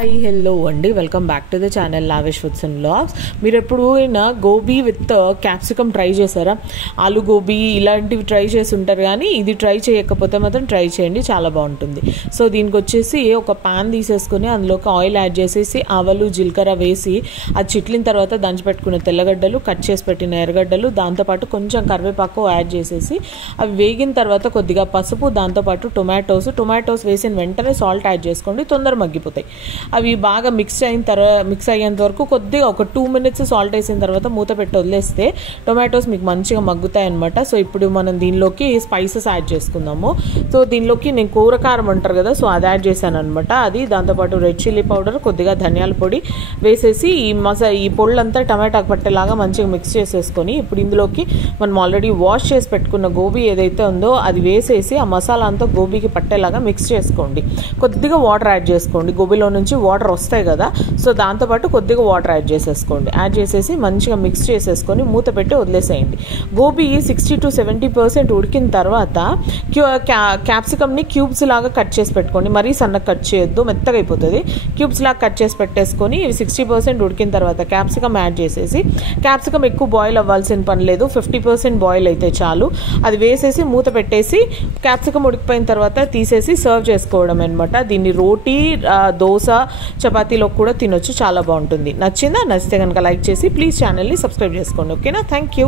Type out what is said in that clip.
Hi hello అండి, welcome back to the channel lavish foods and vlogs. మీరు ఎప్పుడైనా gobi with capsicum try చేశారా? ఆలు గోబీ ఇలాంటివి ట్రై చేసి ఉంటారు, కానీ ఇది ట్రై చేయకపోతే మాత్రం ట్రై చేయండి, చాలా బాగుంటుంది. సో దీనికి వచ్చేసి ఒక పాన్ తీసేసుకుని అందులోకి ఆయిల్ యాడ్ చేసేసి ఆవాలు జీలకర్ర వేసి అది చిట్లిన తర్వాత దంచిపెట్టుకున్న తెల్లగడ్డలు, కట్ చేసి పెట్టిన ఎర్రగడ్డలు, దాంతోపాటు కొంచెం కరివేపాకు యాడ్ చేసేసి అవి వేగిన తర్వాత కొద్దిగా పసుపు, దాంతోపాటు టొమాటోస్ వేసిన వెంటనే సాల్ట్ యాడ్ చేసుకోండి, తొందర మగ్గిపోతాయి. అవి బాగా మిక్స్ అయ్యేంత వరకు కొద్దిగా ఒక 2 minutes సాల్ట్ వేసిన తర్వాత మూత పెట్టి వదిలేస్తే టొమాటోస్ మీకు మంచిగా మగ్గుతాయి అనమాట. సో ఇప్పుడు మనం దీనిలోకి స్పైసెస్ యాడ్ చేసుకుందాము. సో దీనిలోకి నేను కూరకారం అంటారు కదా, సో అది యాడ్ చేశాను అనమాట. అది దాంతోపాటు రెడ్ చిల్లీ పౌడర్, కొద్దిగా ధనియాల పొడి వేసేసి ఈ పొళ్ళంతా టమాటాకు పట్టేలాగా మంచిగా మిక్స్ చేసేసుకొని ఇప్పుడు ఇందులోకి మనం ఆల్రెడీ వాష్ చేసి పెట్టుకున్న గోబీ ఏదైతే ఉందో అది వేసేసి ఆ మసాలా అంతా గోబీకి పట్టేలాగా మిక్స్ చేసుకోండి. కొద్దిగా వాటర్ యాడ్ చేసుకోండి, గోబీలో నుంచి వాటర్ వస్తాయి కదా, సో దాంతోపాటు కొద్దిగా వాటర్ యాడ్ చేసేసుకోండి. యాడ్ చేసేసి మంచిగా మిక్స్ చేసేసుకొని మూత పెట్టి వదిలేసేయండి. గోబీ 60 to 70% ఉడికిన తర్వాత క్యాప్సికమ్ని క్యూబ్స్ లాగా కట్ చేసి పెట్టుకోండి. మరీ సన్నగా కట్ చేయొద్దు, మెత్తగా అయిపోతుంది. క్యూబ్స్ లాగా కట్ చేసి పెట్టేసుకొని 60% ఉడికిన తర్వాత క్యాప్సికమ్ యాడ్ చేసేసి, క్యాప్సికమ్ ఎక్కువ బాయిల్ అవ్వాల్సిన పని లేదు, 50% బాయిల్ అయితే చాలు. అది వేసేసి మూత పెట్టేసి క్యాప్సికమ్ ఉడికిపోయిన తర్వాత తీసేసి సర్వ్ చేసుకోవడం అనమాట. దీన్ని రోటీ, దోశ, చపాతీలో కూడా తినొచ్చు, చాలా బాగుంటుంది. నచ్చితే కనుక లైక్ చేసి ప్లీజ్ ఛానల్ని సబ్స్క్రైబ్ చేసుకోండి. ఓకేనా? Thank you.